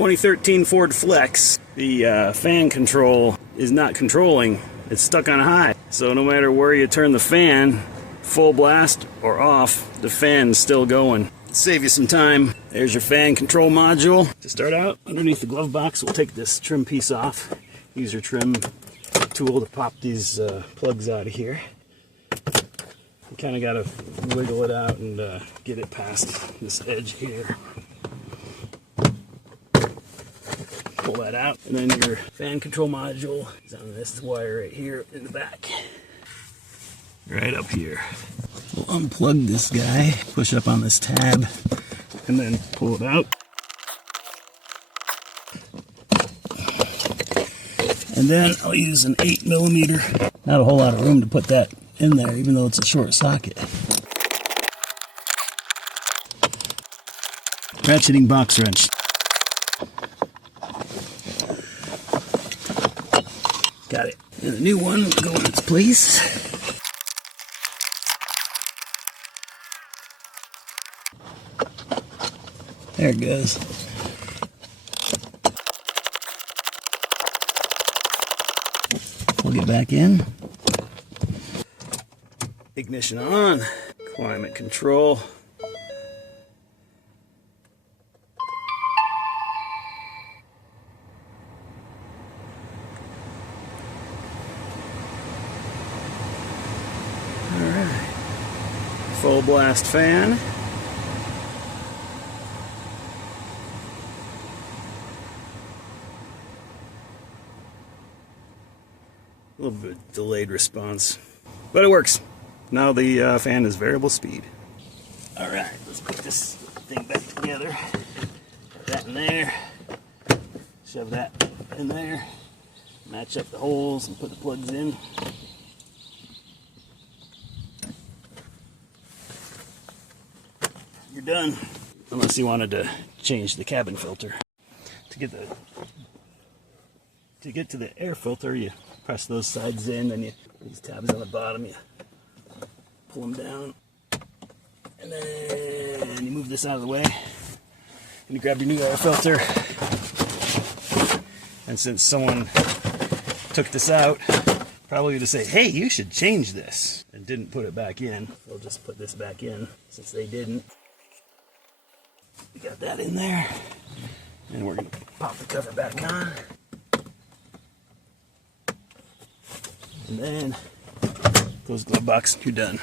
2013 Ford Flex. The fan control is not controlling. It's stuck on high. So no matter where you turn the fan, full blast or off, the fan's still going. Save you some time. There's your fan control module. To start out, underneath the glove box, we'll take this trim piece off. Use your trim tool to pop these plugs out of here. You kind of got to wiggle it out and get it past this edge here. Pull that out, and then your fan control module is on this wire right here in the back. Right up here. We'll unplug this guy, push up on this tab, and then pull it out. And then I'll use an 8mm. Not a whole lot of room to put that in there, even though it's a short socket. Ratcheting box wrench. Got it. And the new one will go in its place. There it goes. Plug it back in. Ignition on. Climate control. Alright. Full blast fan. A little bit delayed response, but it works. Now the fan is variable speed. Alright, let's put this thing back together. Put that in there. Shove that in there. Match up the holes and put the plugs in. You're done. Unless you wanted to change the cabin filter. To get to the air filter, you press those sides in, then these tabs on the bottom, you pull them down, and then you move this out of the way, and you grab your new air filter. And since someone took this out, probably to say, hey, you should change this, and didn't put it back in, they'll just put this back in, since they didn't. We got that in there, and we're going to pop the cover back on. And then close the glove box, you're done.